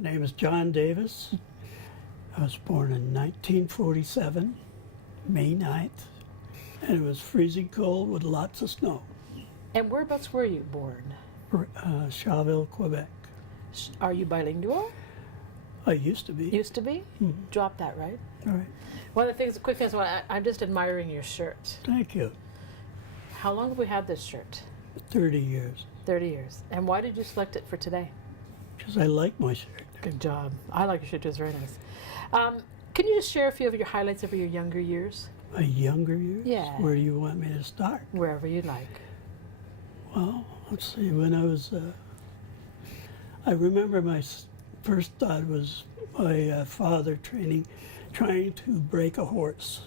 My name is John Davis. I was born in 1947, May 9th, and it was freezing cold with lots of snow. And whereabouts were you born? Charleville, Quebec. Are you bilingual? I used to be. Used to be? Drop that, right? All right. One of the things, quick things, I'm just admiring your shirt. Thank you. How long have we had this shirt? 30 years. 30 years. And why did you select it for today? Because I like my shirt. Good job. I like your shirt too. It's very nice. Can you just share a few of your highlights of your younger years? My younger years? Yeah. Where do you want me to start? Wherever you'd like. Well, let's see. When I was, I remember my first thought was my father trying to break a horse,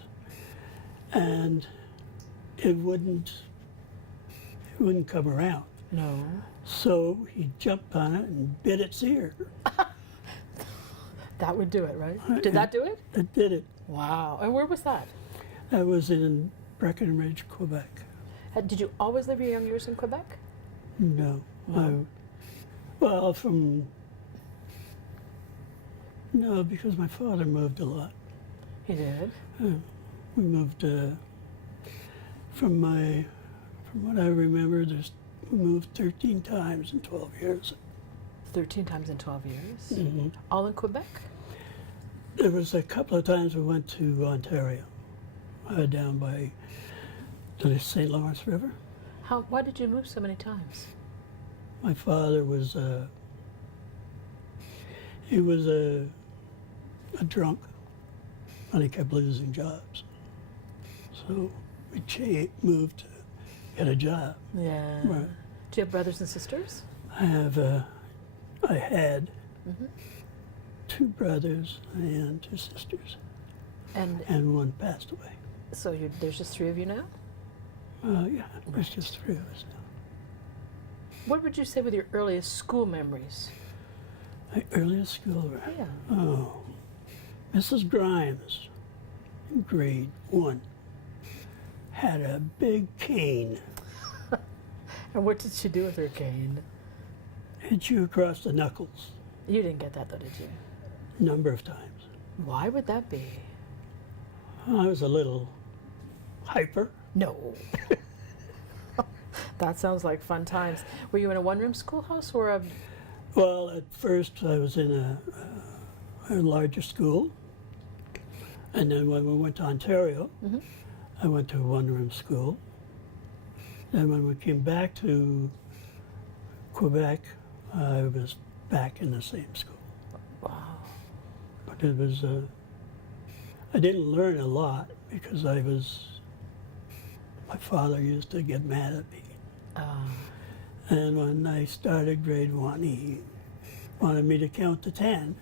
and it wouldn't come around. No. So he jumped on it and bit its ear. That would do it, right? Did that do it? It did it. Wow. And where was that? That was in Breckenridge, Quebec. Did you always live your young years in Quebec? No. No. No, because my father moved a lot. He did? We moved from what I remember, we moved 13 times in 12 years. 13 times in 12 years? Mm-hmm. All in Quebec? There was a couple of times we went to Ontario, down by the St. Lawrence River. Why did you move so many times? My father was he was a drunk, and he kept losing jobs. So we moved to get a job. Yeah. Right. Do you have brothers and sisters? I had two brothers and two sisters, and one passed away. So there's just three of you now? Yeah, there's just three of us now. What would you say were your earliest school memories? My earliest school, Yeah. oh, Mrs. Grimes, in grade 1, had a big cane. And what did she do with her cane? Hit you across the knuckles You didn't get that though, did you? a number of times. Why would that be? I was a little hyper. No. That sounds like fun times. Were you in a one-room schoolhouse or a... Well, at first I was in a larger school, and then when we went to Ontario, I went to a one-room school. Then when we came back to Quebec, I was back in the same school. Wow. But it was, I didn't learn a lot because my father used to get mad at me. And when I started grade 1, he wanted me to count to 10,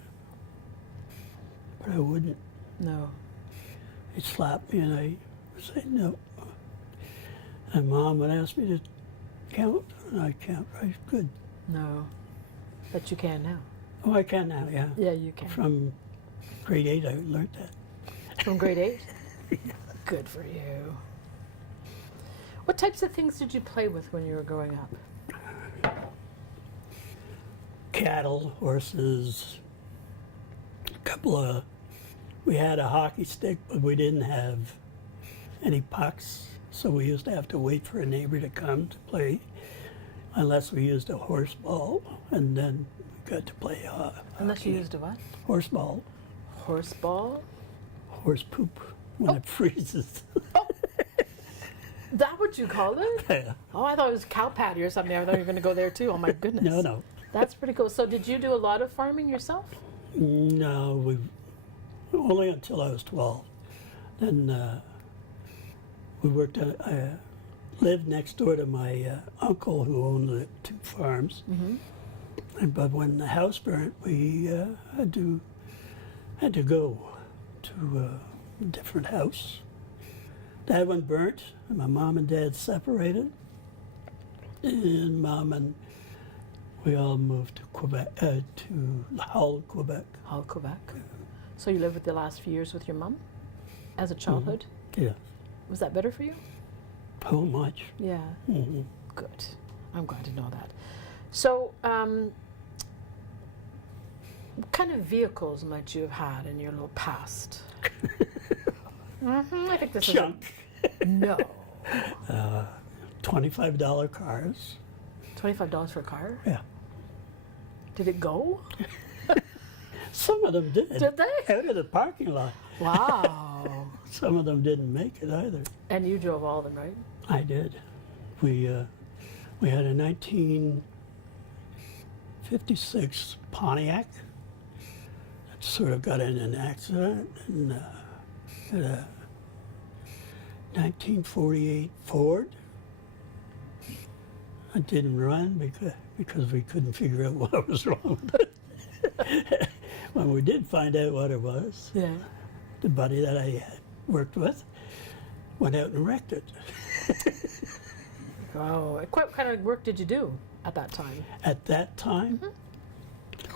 but I wouldn't. No. He'd slap me and I would say no. And Mom would ask me to count, and I'd count right good. No. But you can now. Oh, I can now, yeah. Yeah, you can. From grade 8, I learned that. From grade 8? Good for you. What types of things did you play with when you were growing up? Cattle, horses, we had a hockey stick, but we didn't have any pucks, so we used to have to wait for a neighbor to come to play, unless we used a horse ball, and then we got to play Unless you used a what? horse ball, Horse ball? horse poop when it freezes. That what you call it? Yeah. Oh, I thought it was cow patty or something. I thought you were going to go there too. Oh my goodness. No. That's pretty cool. So did you do a lot of farming yourself? No, only until I was 12. Then we worked. I lived next door to my uncle who owned the 2 farms. But when the house burnt, we had to go to a different house. That one burnt, and my mom and dad separated, and we all moved to Quebec, to Hull, Quebec. Hull, Quebec. So you lived with the last few years with your mom as a childhood? Yeah. Was that better for you? Oh, much. Yeah. Mm-hmm. Good. I'm glad to know that. So, What kind of vehicles might you have had in your little past? I think this Junk. is no. $25 cars. $25 for a car? Yeah. Did it go? Some of them did. Did they? Out of the parking lot. Wow. Some of them didn't make it either. And you drove all of them, right? I did. We had a 1956 Pontiac that sort of got in an accident, and had a 1948 Ford. It didn't run because we couldn't figure out what was wrong with it. When we did find out what it was, Yeah. the buddy that I had worked with went out and wrecked it. Oh, what kind of work did you do at that time? At that time, I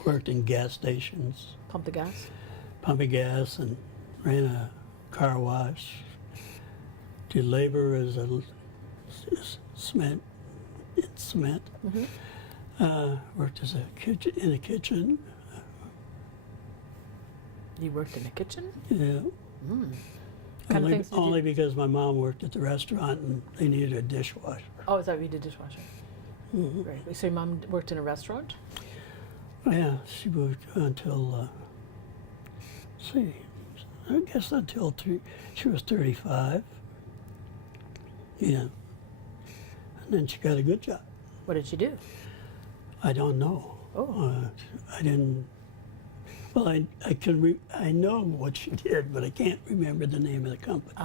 worked in gas stations, Pump the gas? pumping gas, and ran a car wash. Did labor as a cement. Worked as in a kitchen. You worked in a kitchen? Yeah. Kind of things did you- Only because my mom worked at the restaurant and they needed a dishwasher. Oh, is that what you did, dishwasher? Right. So your mom worked in a restaurant? Yeah, she worked until, I guess until she was 35. Yeah. And then she got a good job. What did she do? I don't know. Oh. I didn't. Well, I know what she did, but I can't remember the name of the company.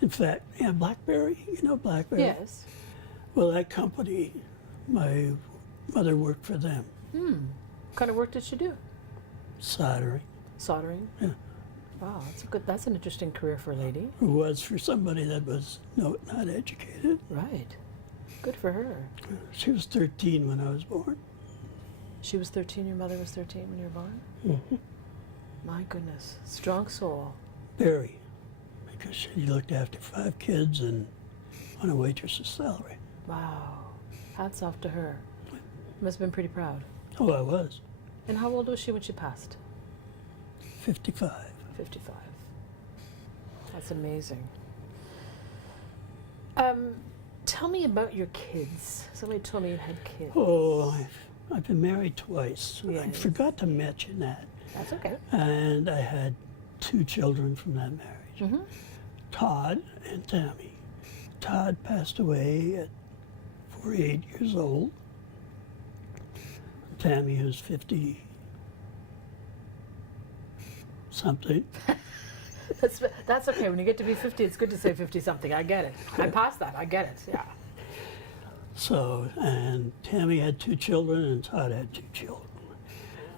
In fact, yeah, BlackBerry. You know BlackBerry. Yes. Well, that company, my mother worked for them, What kind of work did she do? soldering. Soldering? Yeah. Wow, that's an interesting career for a lady. It was for somebody that was not educated. Right. Good for her. She was 13 when I was born. She was 13, your mother was 13 when you were born? My goodness. Strong soul. Very, because she looked after 5 kids and on a waitress's salary. Wow. Hats off to her. Must have been pretty proud. Oh, I was. And how old was she when she passed? 55. 55. That's amazing. Tell me about your kids. Somebody told me you had kids. Oh, I've been married twice. I Yes. forgot to mention that. That's okay. And I had 2 children from that marriage, Todd and Tammy. Todd passed away at 48 years old. Tammy was 50 something. That's okay. When you get to be 50, it's good to say 50 something. I get it. I'm past that. I get it. Yeah. So, and Tammy had 2 children and Todd had 2 children.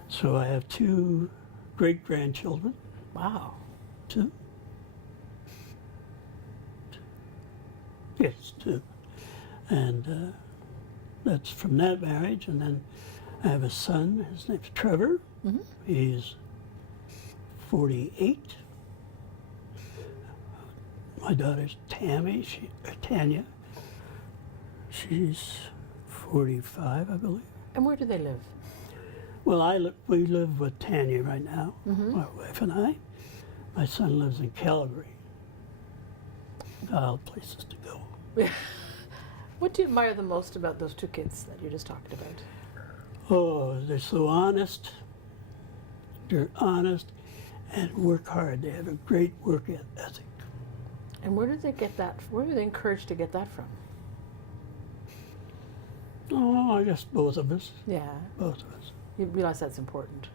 So I have 2 great-grandchildren, Wow. 2. Yes, 2. And that's from that marriage. And then I have a son. His name's Trevor. He's 48. My daughter's Tanya. She's 45, I believe. And where do they live? Well, we live with Tanya right now, my wife and I. My son lives in Calgary. Got all places to go. What do you admire the most about those 2 kids that you just talked about? Oh, they're so honest. They're honest and work hard. They have a great work ethic. And where did they get that? Where were they encouraged to get that from? Oh, I guess both of us. Yeah. Both of us. You realize that's important.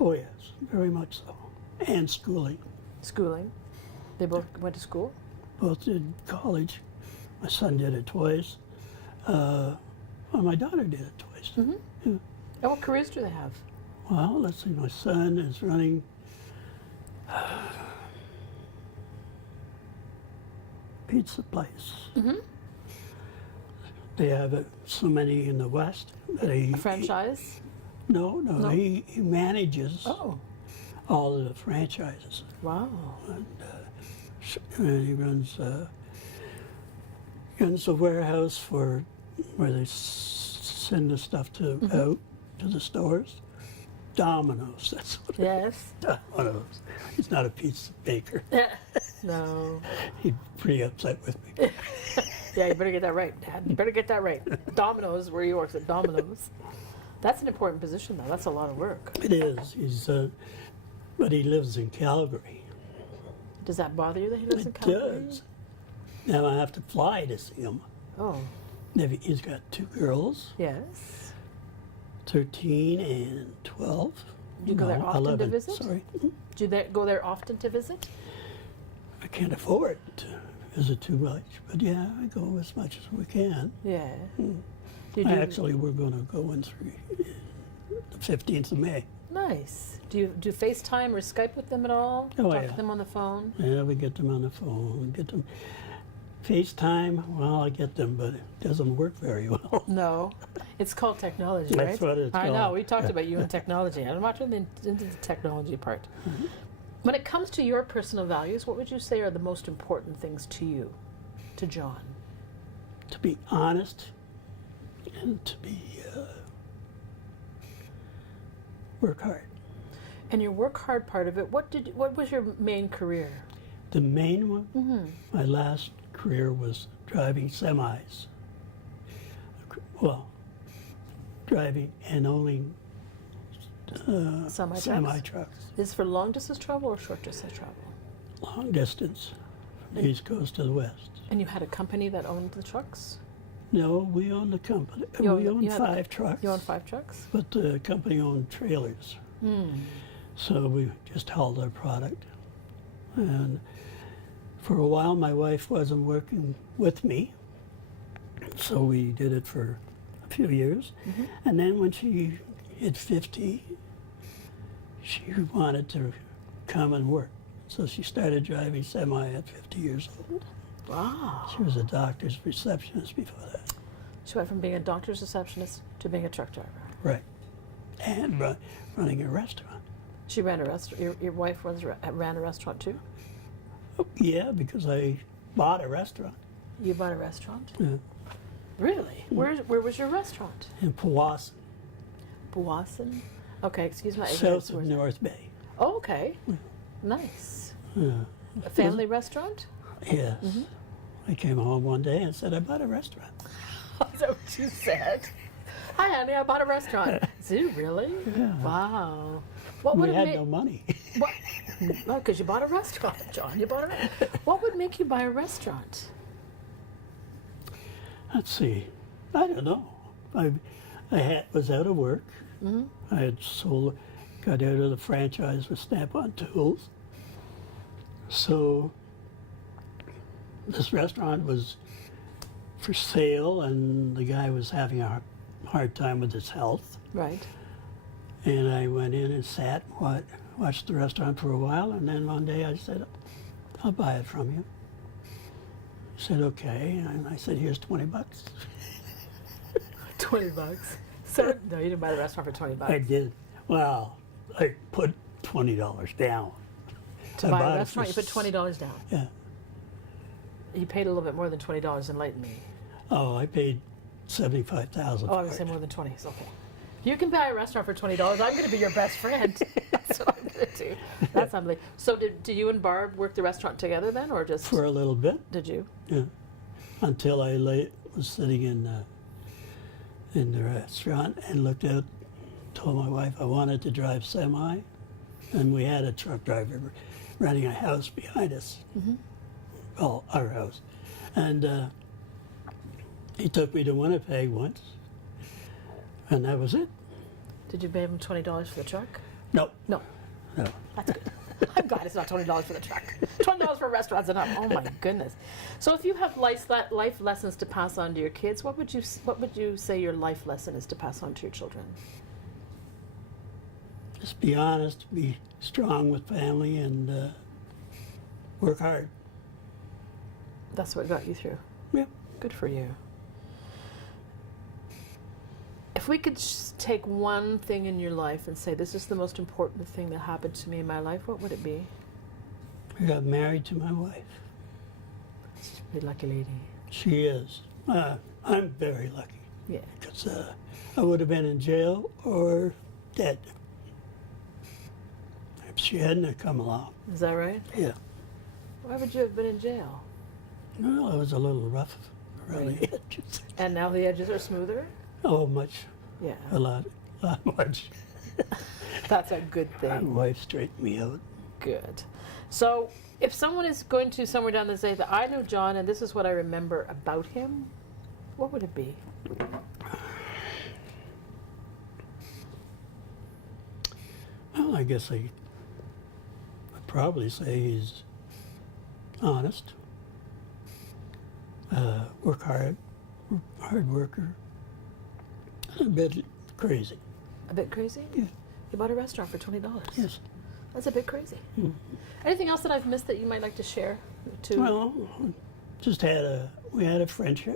Oh, yes, very much so. And schooling. Schooling. They both went to school? Both did college. My son did it twice. Well, my daughter did it twice. Yeah. And what careers do they have? Well, let's see, my son is running pizza place. They have so many in the West that A franchise? No, No. he manages Oh, all of the franchises. wow. And he runs a warehouse for where they send the stuff out to the stores. Domino's. That's what Yes. Domino's. He's not a pizza baker. No. He's pretty upset with me. Yeah, you better get that right, Dad. You better get that right. Domino's, where he works at Domino's. That's an important position, though. That's a lot of work. It is. But he lives in Calgary. Does that bother you that he lives in It Calgary? does. Now I have to fly to see him. Oh, He's got 2 girls, yes. 13 and 12. Do you go there No, often to 11, visit? Sorry. Do you go there often to visit? I can't afford to visit too much, but yeah, I go as much as we can. Yeah. Do you do, Actually, we're going to go in through the 15th of May. nice. Do you do FaceTime or Skype with them at all? Oh, Talk yeah. to them on the phone? Yeah, we get them on the phone. We get them FaceTime. Well, I get them, but it doesn't work very well. No. It's called technology, right? That's what it's I know. called. We talked about you and technology. I'm not really into the technology part. When it comes to your personal values, what would you say are the most important things to you, to John? To be honest and to be work hard. And your work hard part of it, what was your main career? The main one, my last career was driving semis. Well, driving and owning Semi-trucks? semi-trucks. Is it for long distance travel or short distance travel? Long distance, from the East Coast to the West. And you had a company that owned the trucks? No, we own the company. You We own- own you had- 5 trucks. You own 5 trucks? But the company owned trailers. So we just hauled our product. And for a while, my wife wasn't working with me. So we did it for a few years. And then when she hit 50, she wanted to come and work. So she started driving semi at 50 years old. Wow. She was a doctor's receptionist before that. She went from being a doctor's receptionist to being a truck driver. Right. And running a restaurant. She ran a restaurant. Your wife ran a restaurant too? Oh, yeah, because I bought a restaurant You bought a restaurant? yeah, Really? Where was your restaurant? in Powassan, Buwasan? Okay, excuse my ignorance. south of Where's that? North Bay. Oh, okay. Nice. Yeah. A family restaurant? Yes. I came home one day and said, I bought a restaurant. Is that what you said? Hi, honey, I bought a restaurant. Did you really? Yeah. Wow. What would We have had made? no money. What? No, because you bought a restaurant, John. You bought a. What would make you buy a restaurant? Let's see. I don't know. Was out of work. I had got out of the franchise with Snap-on Tools. So this restaurant was for sale, and the guy was having a hard time with his health. Right. And I went in and sat, watched the restaurant for a while, and then one day I said, I'll buy it from you. He said, okay. And I said, here's $20. $20. So no, you didn't buy the restaurant for $20 I did. Well, I put $20 down. to I buy bought a it restaurant. You for put $20 down. Yeah. You paid a little bit more than $20. Enlighten me. Oh, I paid $75,000. Oh, I would say more than 20. It's okay. If you can buy a restaurant for $20, I'm going to be your best friend. That's what I'm going to do. That's unbelievable. So did you and Barb work the restaurant together then, or just For a little bit, did you? yeah. Until I was sitting in the restaurant and looked out, told my wife I wanted to drive semi, and we had a truck driver running a house behind us. Well, our house. And he took me to Winnipeg once, and that was it. Did you pay him $20 for the truck? No, No. no. That's good. I'm glad it's not $20 for the truck. $20 for restaurants enough. Oh my goodness. So if you have life lessons to pass on to your kids, what would you say your life lesson is to pass on to your children? Just be honest, be strong with family, and work hard. That's what got you through. Yeah. Good for you. If we could take one thing in your life and say, this is the most important thing that happened to me in my life, what would it be? I got married to my wife. You're a lucky lady. She is. I'm very lucky Yeah. because I would have been in jail or dead. if she hadn't have come along. Is that right? Yeah. Why would you have been in jail? Well, it was a little rough around Right. the edges. And now the edges are smoother? Oh, much, Yeah. a lot much. That's a good My thing. wife straightened me out. Good. So, if someone is going to somewhere down the say that I know John and this is what I remember about him, what would it be? Well, I guess I'd probably say he's honest, work hard worker, a bit crazy. A bit crazy? Yeah. You bought a restaurant for $20. Yes. That's a bit crazy. Hmm. Anything else that I've missed that you might like to share? To Well, we had a French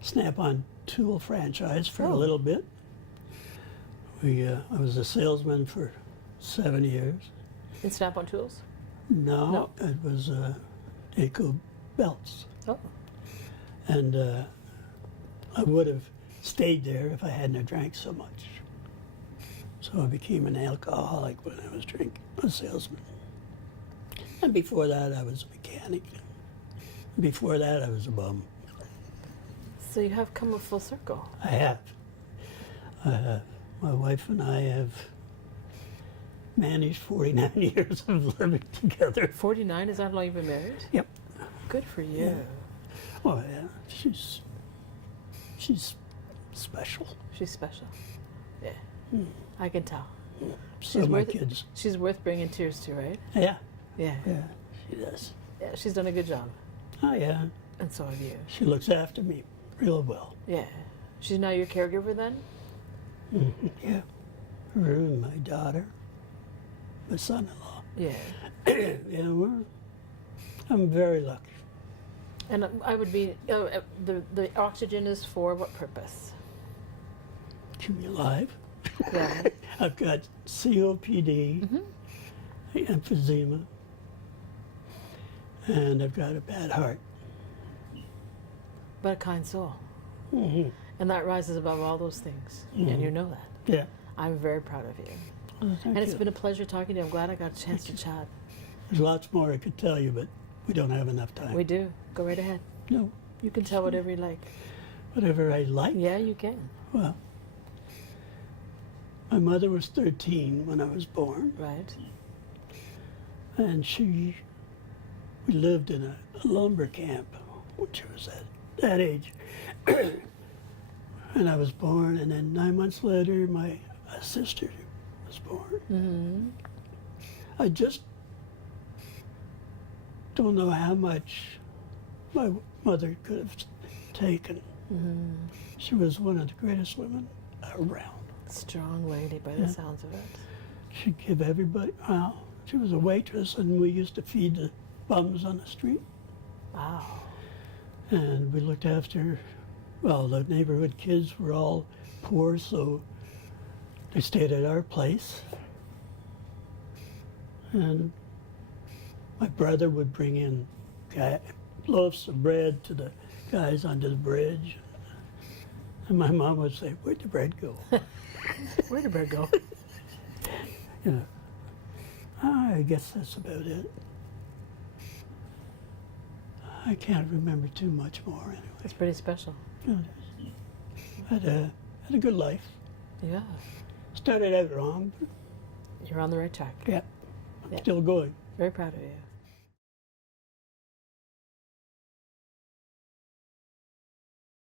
Snap-on tool franchise for a Oh. little bit. I was a salesman for 7 years. in Snap-on Tools? No, No. it was Daco belts. Oh. And I would have stayed there if I hadn't have drank so much. So I became an alcoholic when I was a salesman. And before that, I was a mechanic. Before that, I was a bum. So you have come a full circle. I have. My wife and I have managed 49 years of living together. 49, is that how long you've been married? Yep. Good for you. Yeah. Oh yeah, she's special. She's special. Yeah. I can tell. So my worth it. kids. She's worth bringing tears to, right? Yeah, Yeah. yeah, she does. Yeah, she's done a good job. Oh yeah, And so have you. she looks after me real well. Yeah. She's now your caregiver then? Yeah, her and my daughter, my son-in-law. Yeah. Yeah, I'm very lucky. And I would be, the oxygen is for what purpose? Keep me alive. Yeah. I've got COPD, emphysema, and I've got a bad heart. But a kind soul. Hmm. And that rises above all those things. And you know that. Yeah. I'm very proud of you. Well, thank And it's you. been a pleasure talking to you. I'm glad I got a chance to chat. There's lots more I could tell you, but we don't have enough time. We do. Go right ahead. No, You can tell whatever you like. whatever I like. Yeah, you can. Well, my mother was 13 when I was born, Right. and we lived in a lumber camp when she was at that age. And I was born, and then 9 months later, my sister was born. Mm-hmm. I just don't know how much my mother could have taken. Mm-hmm. She was one of the greatest women around. Strong lady by the sounds of it. She'd give everybody, well, she was a waitress, and we used to feed the bums on the street. Wow. And we looked after, well, the neighborhood kids were all poor, so they stayed at our place. And my brother would bring in loaves of bread to the guys under the bridge. And my mom would say, "Where'd the bread go?" Where'd the bird go? You know, I guess that's about it. I can't remember too much more anyway. It's pretty special. You know, had a good life. Yeah. Started out wrong, but You're on the right track. yeah, Yeah. still going. Very proud of you.